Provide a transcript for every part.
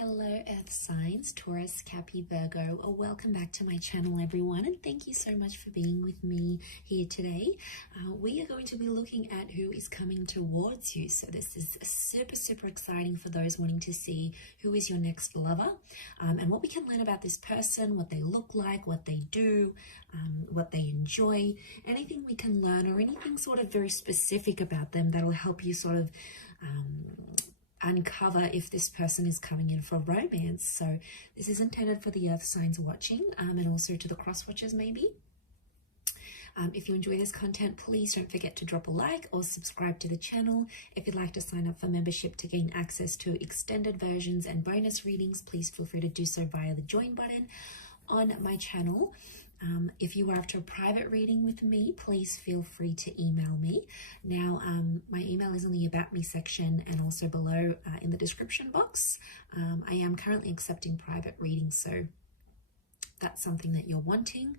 Hello Earth signs, Taurus, Capi, Virgo. Welcome back to my channel everyone, and thank you so much for being with me here today. We are going to be looking at who is coming towards you. So this is super exciting for those wanting to see who is your next lover, and what we can learn about this person, what they look like, what they do, what they enjoy, anything we can learn or anything sort of very specific about them that'll help you sort of uncover if this person is coming in for romance. So this is intended for the earth signs watching, and also to the cross watchers maybe. If you enjoy this content, please don't forget to drop a like or subscribe to the channel. If you'd like to sign up for membership to gain access to extended versions and bonus readings, please feel free to do so via the join button on my channel. If you are after a private reading with me, please feel free to email me. Now, my email is in the About Me section and also below in the description box. I am currently accepting private readings, so that's something that you're wanting,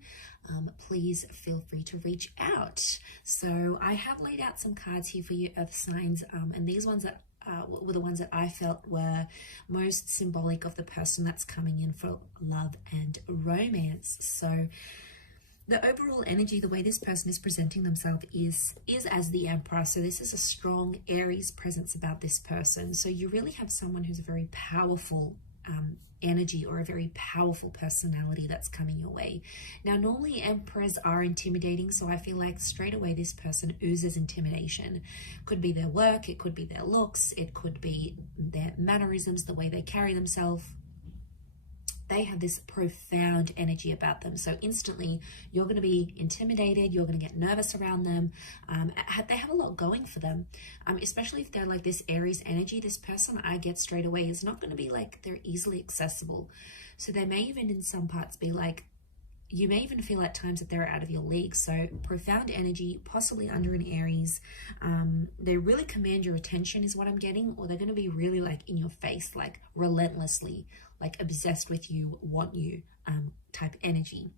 please feel free to reach out. So I have laid out some cards here for you earth signs, and these ones that were the ones that I felt were most symbolic of the person that's coming in for love and romance. So the overall energy, the way this person is presenting themselves is as the Emperor. So this is a strong Aries presence about this person. So you really have someone who's a very powerful energy or a very powerful personality that's coming your way. Now, normally emperors are intimidating, so I feel like straight away this person oozes intimidation. Could be their work, it could be their looks, it could be their mannerisms, the way they carry themselves. They have this profound energy about them. So instantly you're going to be intimidated. You're going to get nervous around them. They have a lot going for them, especially if they're like this Aries energy. This person I get straight away is not going to be like they're easily accessible. So they may even in some parts be like, you may even feel at times that they're out of your league. So profound energy, possibly under an Aries. They really command your attention is what I'm getting, or they're going to be really like in your face, like relentlessly, like obsessed with you, want you type energy.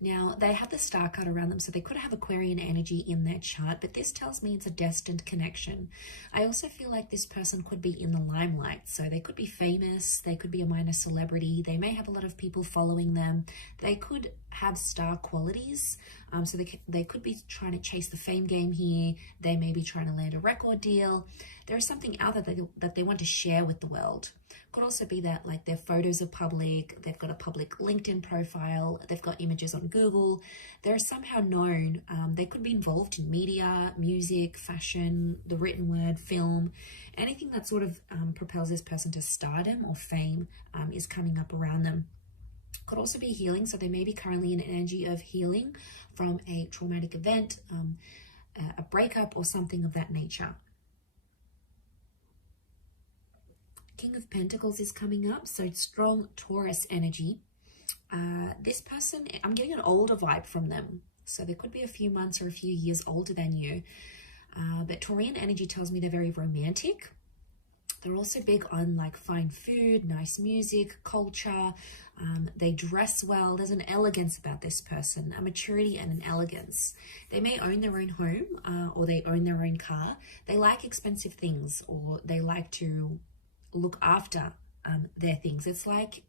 Now, they have the star card around them, so they could have Aquarian energy in their chart, but this tells me it's a destined connection. I also feel like this person could be in the limelight, so they could be famous, they could be a minor celebrity, they may have a lot of people following them, they could have star qualities, so they could be trying to chase the fame game here, they may be trying to land a record deal. There is something out that they want to share with the world. Could also be that like their photos are public, they've got a public LinkedIn profile, they've got images on Google, they're somehow known. They could be involved in media, music, fashion, the written word, film, anything that sort of propels this person to stardom or fame is coming up around them. Could also be healing, so they may be currently in an energy of healing from a traumatic event, a breakup or something of that nature. King of Pentacles is coming up, so strong Taurus energy. This person, I'm getting an older vibe from them. So there could be a few months or a few years older than you. But Taurian energy tells me they're very romantic. They're also big on like fine food, nice music, culture. They dress well. There's an elegance about this person, a maturity and an elegance. They may own their own home or they own their own car. They like expensive things, or they like to look after their things. It's like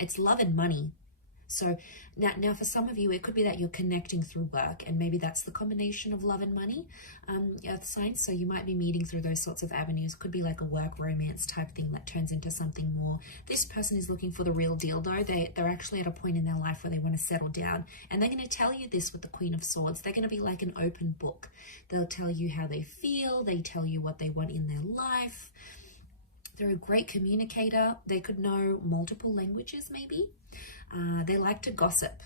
it's love and money. So now for some of you, it could be that you're connecting through work, and maybe that's the combination of love and money, earth signs. So you might be meeting through those sorts of avenues. Could be like a work romance type thing that turns into something more. This person is looking for the real deal though. They're actually at a point in their life where they want to settle down, and they're going to tell you this with the Queen of Swords. They're going to be like an open book. They'll tell you how they feel. They tell you what they want in their life. They're a great communicator. They could know multiple languages maybe. They like to gossip,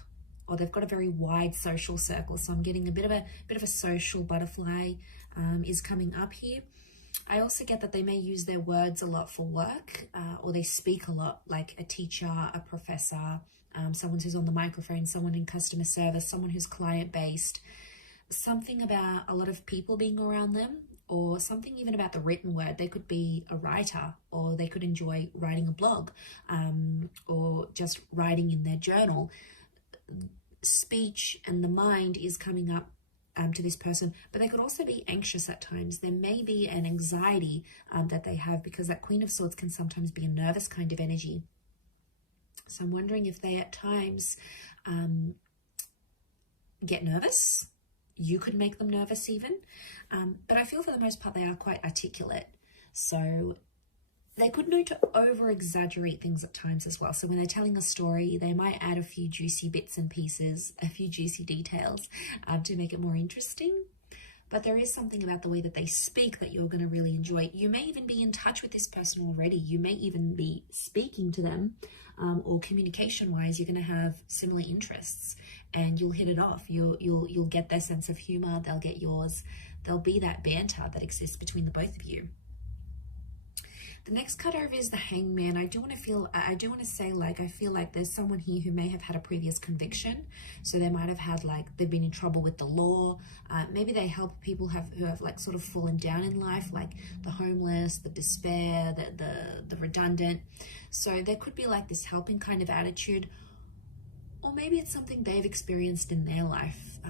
or they've got a very wide social circle. So I'm getting a bit of a social butterfly is coming up here. I also get that they may use their words a lot for work, or they speak a lot, like a teacher, a professor, someone who's on the microphone, someone in customer service, someone who's client-based. Something about a lot of people being around them, or something even about the written word. They could be a writer, or they could enjoy writing a blog, or just writing in their journal. Speech and the mind is coming up to this person, but they could also be anxious at times. There may be an anxiety that they have, because that Queen of Swords can sometimes be a nervous kind of energy. So I'm wondering if they at times get nervous. You could make them nervous even. But I feel for the most part they are quite articulate. So they could know to over-exaggerate things at times as well. So when they're telling a story, they might add a few juicy bits and pieces, a few juicy details to make it more interesting. But there is something about the way that they speak that you're going to really enjoy. You may even be in touch with this person already. You may even be speaking to them, or communication-wise, you're going to have similar interests, and you'll hit it off. You'll get their sense of humor. They'll get yours. There'll be that banter that exists between the both of you. The next card over is the Hangman. I do want to say, like, I feel like there's someone here who may have had a previous conviction. So they might have had, like, they've been in trouble with the law. Maybe they help people who have like sort of fallen down in life, like the homeless, the despair, the redundant. So there could be like this helping kind of attitude, or maybe it's something they've experienced in their life.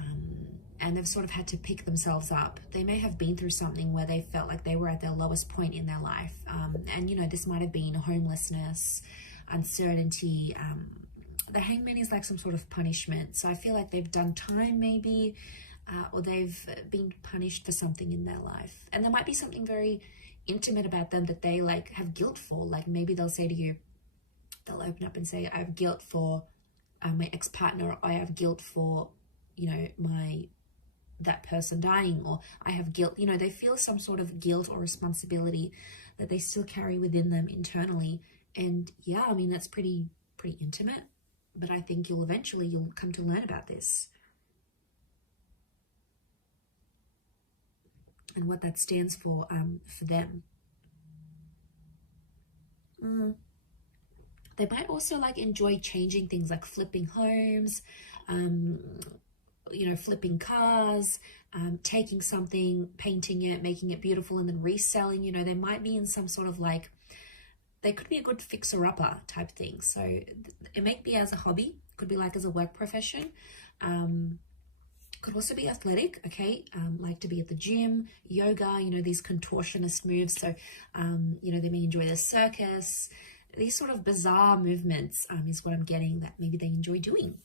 And they've sort of had to pick themselves up. They may have been through something where they felt like they were at their lowest point in their life. And, you know, this might have been homelessness, uncertainty. The Hangman is like some sort of punishment. So I feel like they've done time maybe, or they've been punished for something in their life. And there might be something very intimate about them that they like have guilt for. Like maybe they'll say to you, they'll open up and say, I have guilt for my ex-partner, or I have guilt for, you know, that person dying, or I have guilt. You know, they feel some sort of guilt or responsibility that they still carry within them internally. And yeah, I mean, that's pretty intimate, but I think you'll come to learn about this and what that stands for them. They might also like enjoy changing things, like flipping homes, you know, flipping cars, taking something, painting it, making it beautiful, and then reselling. You know, they might be in some sort of like, they could be a good fixer-upper type thing. So it may be as a hobby, could be like as a work profession, could also be athletic, okay, like to be at the gym, yoga, you know, these contortionist moves. So, you know, they may enjoy the circus. These sort of bizarre movements is what I'm getting that maybe they enjoy doing.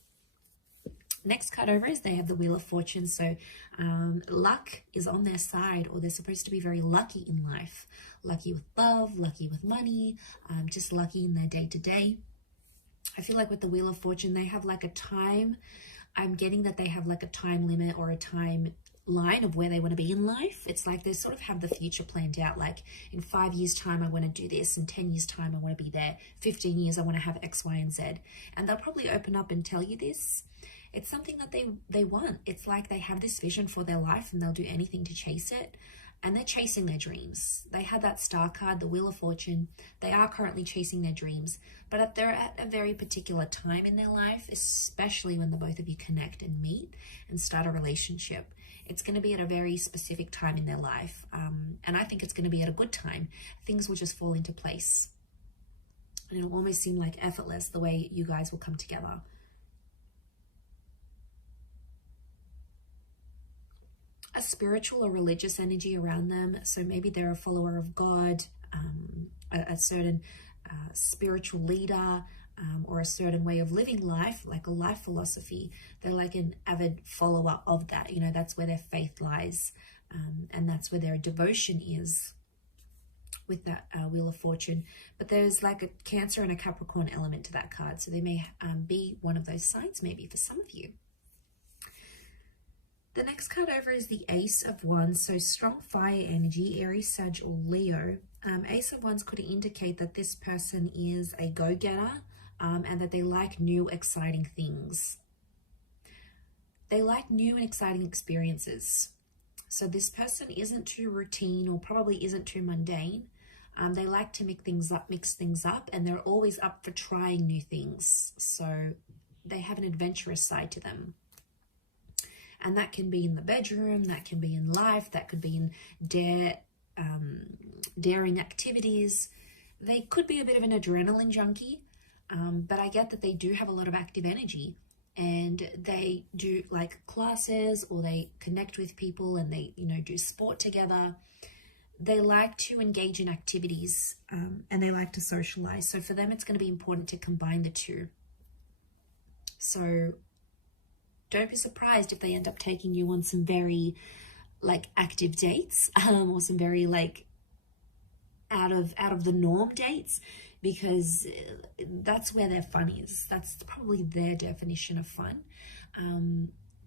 Next card over is they have the Wheel of Fortune. So luck is on their side, or they're supposed to be very lucky in life. Lucky with love, lucky with money, just lucky in their day-to-day. I feel like with the Wheel of Fortune, they have like a time. I'm getting that they have like a time limit or a time line of where they want to be in life. It's like they sort of have the future planned out, like in 5 years time I want to do this, in 10 years time I want to be there, 15 years I want to have X, Y, and Z. And they'll probably open up and tell you this. It's something that they want. It's like they have this vision for their life and they'll do anything to chase it. And they're chasing their dreams. They had that star card, the Wheel of Fortune. They are currently chasing their dreams, but they're at a very particular time in their life, especially when the both of you connect and meet and start a relationship. It's going to be at a very specific time in their life. And I think it's going to be at a good time. Things will just fall into place. And it'll almost seem like effortless the way you guys will come together. A spiritual or religious energy around them. So maybe they're a follower of God, a certain spiritual leader, or a certain way of living life, like a life philosophy. They're like an avid follower of that. You know, that's where their faith lies, and that's where their devotion is with that Wheel of Fortune. But there's like a Cancer and a Capricorn element to that card. So they may be one of those signs maybe for some of you. The next card over is the Ace of Wands. So strong fire energy, Aries, Sag, or Leo. Ace of Wands could indicate that this person is a go-getter, and that they like new, exciting things. They like new and exciting experiences. So this person isn't too routine, or probably isn't too mundane. They like to mix things up, and they're always up for trying new things. So they have an adventurous side to them. And that can be in the bedroom, that can be in life, that could be in daring activities. They could be a bit of an adrenaline junkie, but I get that they do have a lot of active energy. and they do like classes, or they connect with people, and they, you know, do sport together. They like to engage in activities, and they like to socialize. So for them, it's going to be important to combine the two. So don't be surprised if they end up taking you on some very like active dates, or some very like out of the norm dates, because that's where their fun is. That's probably their definition of fun.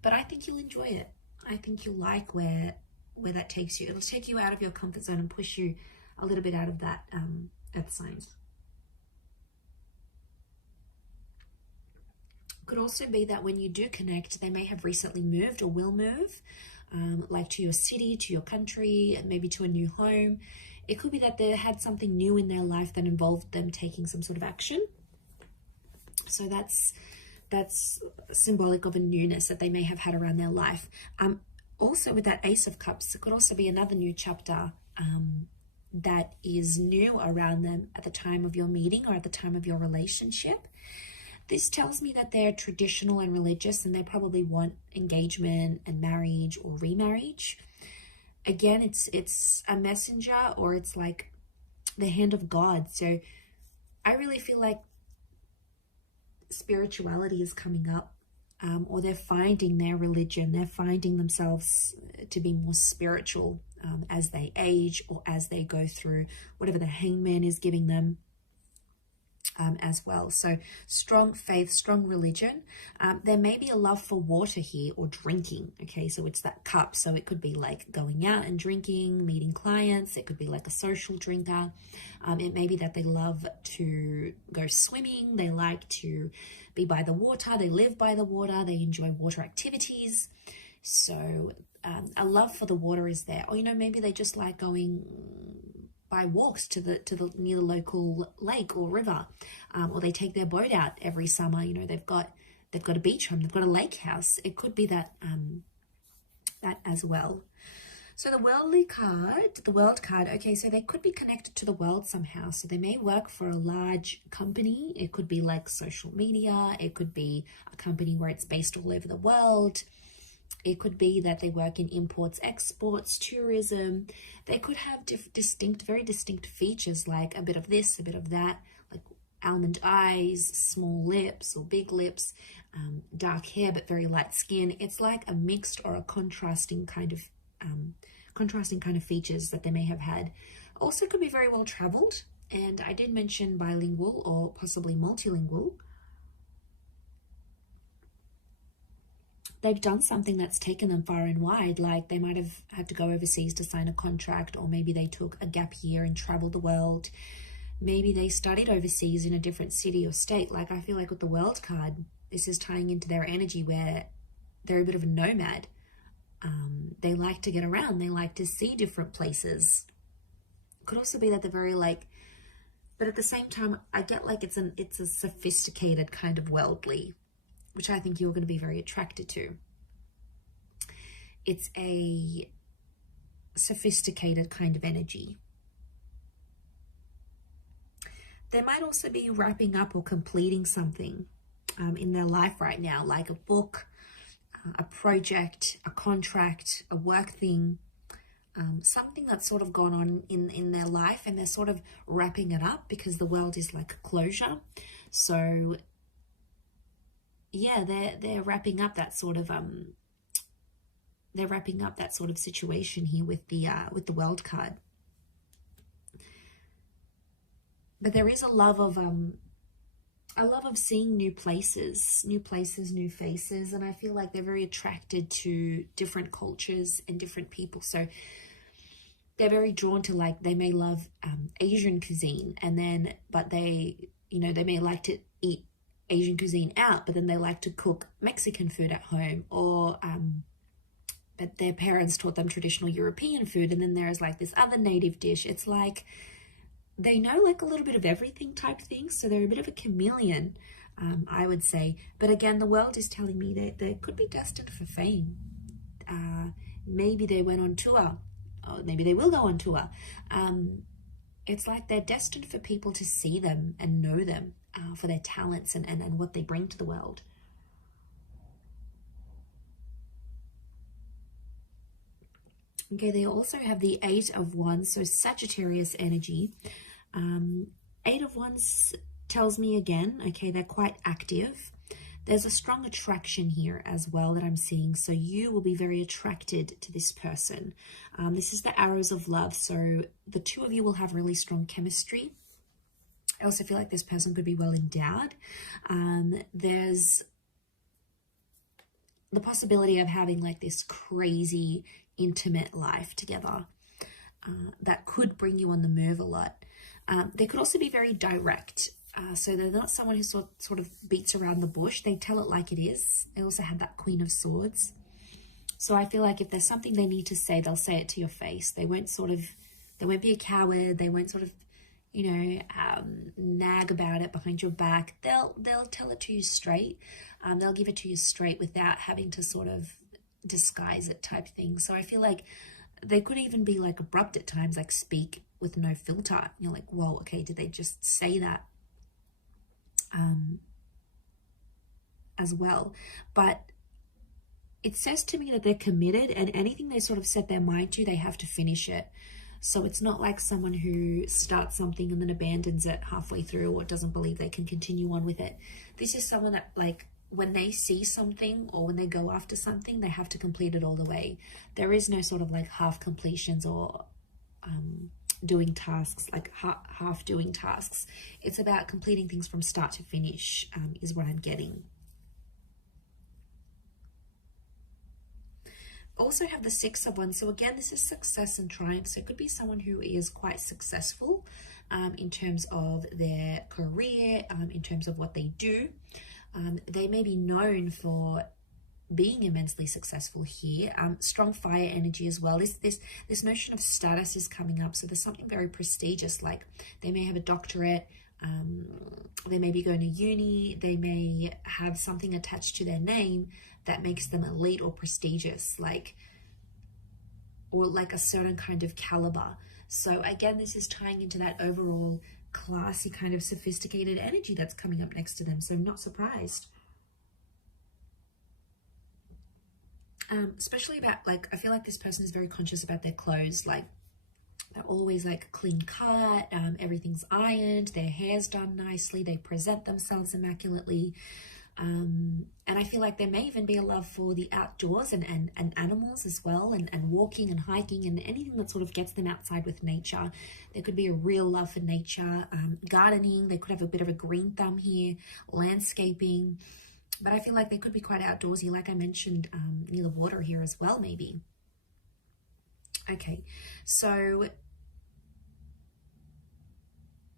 But I think you'll enjoy it. I think you'll like where that takes you. It'll take you out of your comfort zone and push you a little bit out of that earth signs. Could also be that when you do connect, they may have recently moved or will move, like to your city, to your country, maybe to a new home. It could be that they had something new in their life that involved them taking some sort of action. So that's symbolic of a newness that they may have had around their life. Also with that Ace of Cups, it could also be another new chapter that is new around them at the time of your meeting or at the time of your relationship. This tells me that they're traditional and religious, and they probably want engagement and marriage or remarriage. Again, it's a messenger, or it's like the hand of God. So I really feel like spirituality is coming up, or they're finding their religion. They're finding themselves to be more spiritual as they age, or as they go through whatever the Hangman is giving them. As well. So strong faith, strong religion. There may be a love for water here, or drinking. Okay, so it's that cup. So it could be like going out and drinking, meeting clients. It could be like a social drinker. It may be that they love to go swimming. They like to be by the water. They live by the water. They enjoy water activities. So a love for the water is there. Or, you know, maybe they just like going by walks to the near the local lake or river, or they take their boat out every summer. You know, they've got a beach home, they've got a lake house. It could be that that as well. So the world card, okay, so they could be connected to the world somehow. So they may work for a large company. It could be like social media. It could be a company where it's based all over the world. It could be that they work in imports, exports, tourism. They could have very distinct features, like a bit of this, a bit of that, like almond eyes, small lips or big lips, dark hair but very light skin. It's like a mixed or a contrasting kind of features that they may have had. Also could be very well traveled, and I did mention bilingual or possibly multilingual. They've done something that's taken them far and wide, like they might have had to go overseas to sign a contract, or maybe they took a gap year and traveled the world. Maybe they studied overseas in a different city or state. Like I feel like with the world card, this is tying into their energy where they're a bit of a nomad. They like to get around. They like to see different places. Could also be that they're very like, but at the same time, I get like it's a sophisticated kind of worldly, which I think you're going to be very attracted to. It's a sophisticated kind of energy. They might also be wrapping up or completing something in their life right now, like a book, a project, a contract, a work thing, something that's sort of gone on in their life, and they're sort of wrapping it up because the world is like a closure. So yeah, they're wrapping up that sort of situation here with the world card. But there is a love of seeing new places, new faces, and I feel like they're very attracted to different cultures and different people. So they're very drawn to, like, they may love Asian cuisine, but they may like to eat Asian cuisine out, but then they like to cook Mexican food at home, or but their parents taught them traditional European food, and then there's like this other native dish. It's like they know like a little bit of everything type thing, so they're a bit of a chameleon, I would say. But again, the world is telling me that they could be destined for fame. Maybe they went on tour, or maybe they will go on tour. It's like they're destined for people to see them and know them for their talents and what they bring to the world. Okay, they also have the Eight of Wands, so Sagittarius energy. Eight of Wands tells me again, okay, they're quite active. There's a strong attraction here as well that I'm seeing. So you will be very attracted to this person. This is the arrows of love. So the two of you will have really strong chemistry. I also feel like this person could be well endowed. There's the possibility of having like this crazy intimate life together that could bring you on the move a lot. They could also be very direct. So they're not someone who sort of beats around the bush. They tell it like it is. They also have that Queen of Swords. So I feel like if there's something they need to say, they'll say it to your face. They won't be a coward. They won't sort of, you know, nag about it behind your back. They'll tell it to you straight. They'll give it to you straight without having to sort of disguise it type thing. So I feel like they could even be like abrupt at times, like speak with no filter. You're like, whoa, okay, did they just say that? As well. But it says to me that they're committed, and anything they sort of set their mind to, they have to finish it. So it's not like someone who starts something and then abandons it halfway through or doesn't believe they can continue on with it. This is someone that, like, when they see something or when they go after something, they have to complete it all the way. There is no sort of like half completions or doing tasks, like half doing tasks. It's about completing things from start to finish, is what I'm getting. Also have the Six of Wands. So again, this is success and triumph. So it could be someone who is quite successful in terms of their career, in terms of what they do. They may be known for being immensely successful here. Strong fire energy as well. This notion of status is coming up. So there's something very prestigious, like they may have a doctorate, they may be going to uni, they may have something attached to their name that makes them elite or prestigious, like, or like a certain kind of caliber. So again, this is tying into that overall classy kind of sophisticated energy that's coming up next to them. So I'm not surprised. Especially about, like, I feel like this person is very conscious about their clothes. Like, they're always like clean cut, everything's ironed, their hair's done nicely, they present themselves immaculately. And I feel like there may even be a love for the outdoors and animals as well, and walking and hiking and anything that sort of gets them outside with nature. There could be a real love for nature, gardening. They could have a bit of a green thumb here, landscaping. But I feel like they could be quite outdoorsy, like I mentioned, near the water here as well, maybe. Okay, so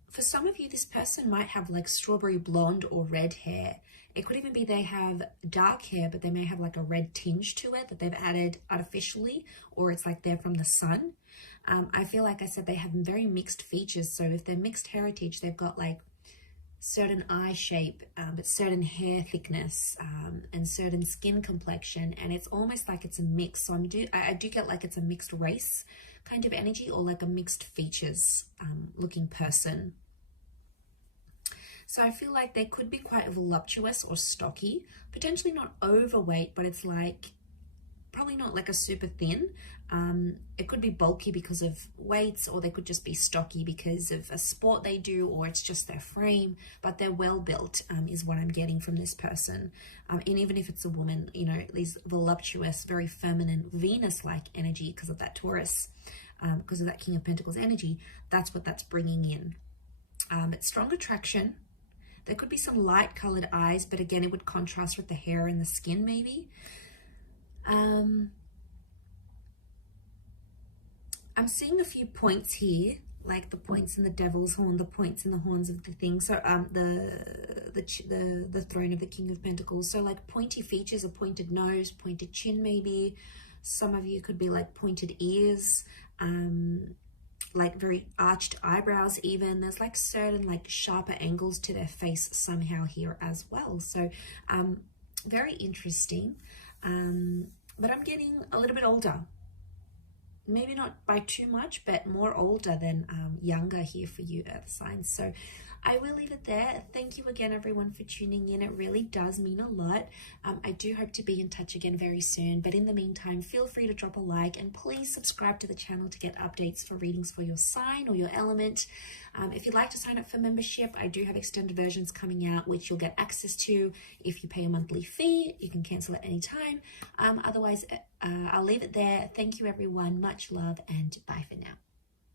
for some of you, this person might have like strawberry blonde or red hair. It could even be they have dark hair, but they may have like a red tinge to it that they've added artificially, or it's like they're from the sun. I feel like I said they have very mixed features. So if they're mixed heritage, they've got like certain eye shape, but certain hair thickness, and certain skin complexion, and it's almost like it's a mix. So I do get like it's a mixed race kind of energy, or like a mixed features looking person. So I feel like they could be quite voluptuous or stocky, potentially not overweight, but it's like probably not like a super thin. It could be bulky because of weights, or they could just be stocky because of a sport they do, or it's just their frame, but they're well built, is what I'm getting from this person. And even if it's a woman, you know, these voluptuous, very feminine, Venus-like energy because of that Taurus, because of that King of Pentacles energy, that's what that's bringing in. It's strong attraction. There could be some light colored eyes, but again, it would contrast with the hair and the skin maybe. I'm seeing a few points here, like the points in the devil's horn, the points in the horns of the thing. So the throne of the King of Pentacles. So like pointy features, a pointed nose, pointed chin maybe. Some of you could be like pointed ears, like very arched eyebrows even. There's like certain like sharper angles to their face somehow here as well. So very interesting. But I'm getting a little bit older. maybe not by too much, but more older than younger here for you earth signs. So I will leave it there. Thank you again, everyone, for tuning in. It really does mean a lot. I do hope to be in touch again very soon. But in the meantime, feel free to drop a like and please subscribe to the channel to get updates for readings for your sign or your element. If you'd like to sign up for membership, I do have extended versions coming out, which you'll get access to if you pay a monthly fee. You can cancel at any time. Otherwise, I'll leave it there. Thank you, everyone. Much love and bye for now.